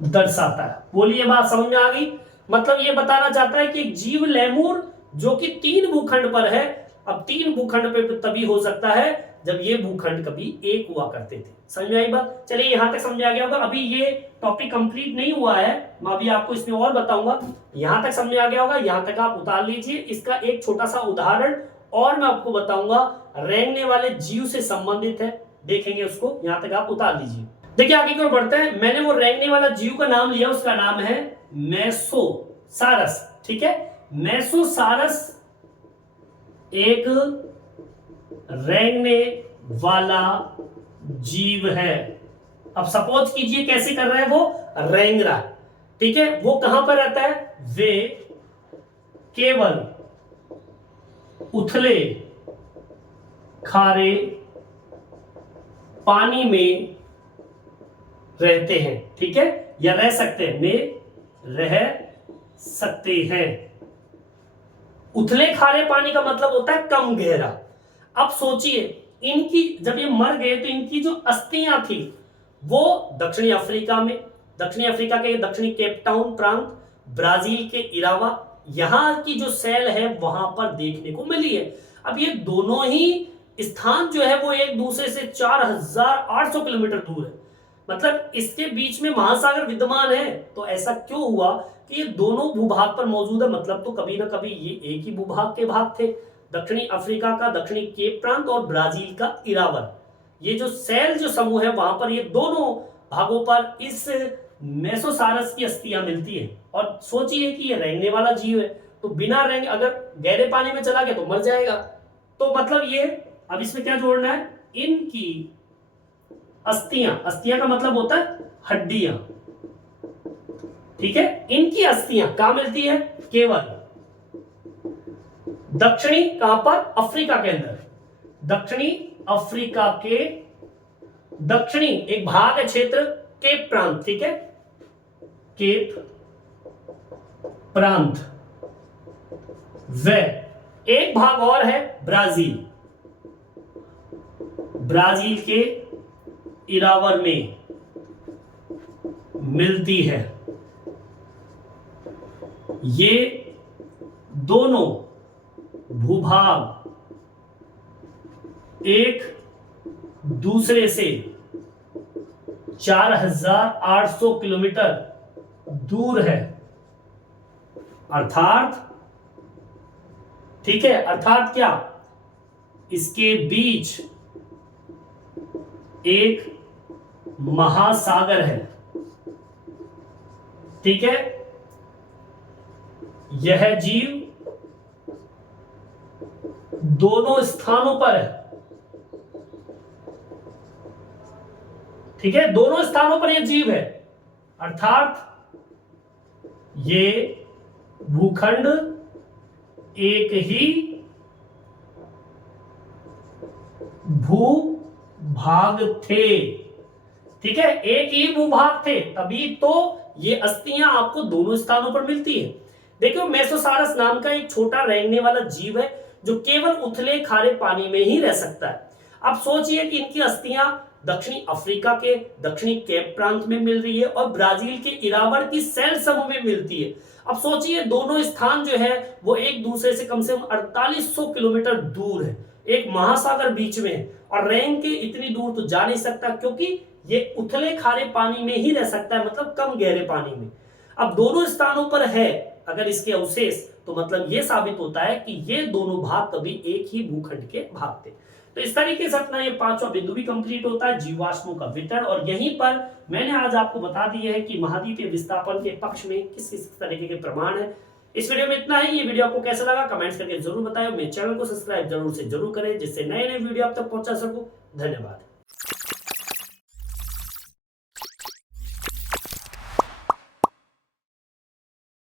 दर्शाता है। बोलिए, बात समझ में आ गई? मतलब ये बताना चाहता है कि एक जीव लेमूर जो कि 3 भूखंड पर है, अब 3 भूखंड पे तभी हो सकता है जब ये भूखंड कभी एक हुआ करते थे। समझ में आई बात? चलिए यहां तक समझ आ गया होगा। अभी ये टॉपिक कंप्लीट नहीं हुआ है, मैं अभी आपको इसमें और बताऊंगा। यहां तक समझ में आ गया होगा, यहां तक आप उतार लीजिए। इसका एक छोटा सा उदाहरण और मैं आपको बताऊंगा, रेंगने वाले जीव से संबंधित है, देखेंगे उसको। यहां तक आप उतार लीजिए। देखिए आगे की ओर बढ़ते हैं। मैंने वो रेंगने वाला जीव का नाम लिया, उसका नाम है मेसोसारस। ठीक है, मेसोसारस एक रेंगने वाला जीव है। अब सपोज कीजिए कैसे कर रहा है, वो रेंग रहा है। ठीक है, वो कहां पर रहता है, वे केवल उथले खारे पानी में रहते हैं, ठीक है, या रह सकते हैं, में रह सकते हैं। उथले खारे पानी का मतलब होता है कम गहरा। अब सोचिए, इनकी जब ये मर गए तो इनकी जो अस्थियां थी वो दक्षिणी अफ्रीका में, दक्षिणी अफ्रीका के दक्षिणी केप टाउन प्रांत, ब्राजील के अलावा यहां की जो सेल है वहां पर देखने को मिली है। अब ये दोनों ही स्थान जो है वो एक दूसरे से 4800 किलोमीटर दूर है, मतलब इसके बीच में महासागर विद्यमान है। तो ऐसा क्यों हुआ कि ये दोनों भूभाग पर मौजूद है, मतलब तो कभी ना कभी ये एक ही भूभाग के भाग थे। दक्षिणी अफ्रीका का दक्षिणी केप प्रांत और ब्राजील का इरावर, ये जो सेल जो समूह है वहां पर ये दोनों भागों पर इस मेसोसारस की अस्थियां मिलती है। और सोचिए कि ये रेंगने वाला जीव है, तो बिना रेंग अगर गहरे पानी में चला गया तो मर जाएगा। तो मतलब ये, अब इसमें क्या जोड़ना है, इनकी अस्थियां, अस्थियां का मतलब होता है हड्डियां, ठीक है, इनकी अस्थियां कहां मिलती है, केवल दक्षिणी, कहां पर, अफ्रीका के अंदर, दक्षिणी अफ्रीका के दक्षिणी एक भाग है क्षेत्र केप प्रांत, ठीक है, केप प्रांत, व एक भाग और है ब्राजील, ब्राजील के इरावर में मिलती है। ये दोनों भूभाग एक दूसरे से 4800 किलोमीटर दूर है, अर्थात, ठीक है, अर्थात क्या, इसके बीच एक महासागर है, ठीक है। यह जीव दोनों स्थानों पर है, ठीक है, दोनों स्थानों पर यह जीव है, अर्थात ये भूखंड एक ही भूभाग थे, ठीक है, एक ही भूभाग थे, तभी तो ये अस्थियां आपको दोनों स्थानों पर मिलती है। देखियो, मेसोसारस नाम का एक छोटा रेंगने वाला जीव है जो केवल उथले खारे पानी में ही रह सकता है। अब सोचिए कि इनकी अस्थियां दक्षिणी अफ्रीका के दक्षिणी केप प्रांत में मिल रही है और ब्राजील के इरावर की सेल समूह में मिलती है। अब सोचिए, दोनों स्थान जो है वो एक दूसरे से कम 4800 किलोमीटर दूर है, एक महासागर बीच में है, और रेंग के इतनी दूर तो जा नहीं सकता क्योंकि ये उथले खारे पानी में ही रह सकता है, मतलब कम गहरे पानी में। अब दोनों स्थानों पर है अगर इसके अवशेष, तो मतलब यह साबित होता है कि ये दोनों भाग कभी एक ही भूखंड के भाग थे। तो इस तरीके से अपना ये पांचवा बिंदु भी कंप्लीट होता है, जीवाश्मों का वितरण। और यहीं पर मैंने आज आपको बता दिया है कि महाद्वीपीय विस्थापन के पक्ष में किस किस तरीके के प्रमाण है। इस वीडियो में इतना ही। ये वीडियो आपको कैसा लगा कमेंट्स करके जरूर बताएं। मेरे चैनल को सब्सक्राइब जरूर से जरूर करें जिससे नए नए वीडियो आप तक पहुंचा सकूं। धन्यवाद।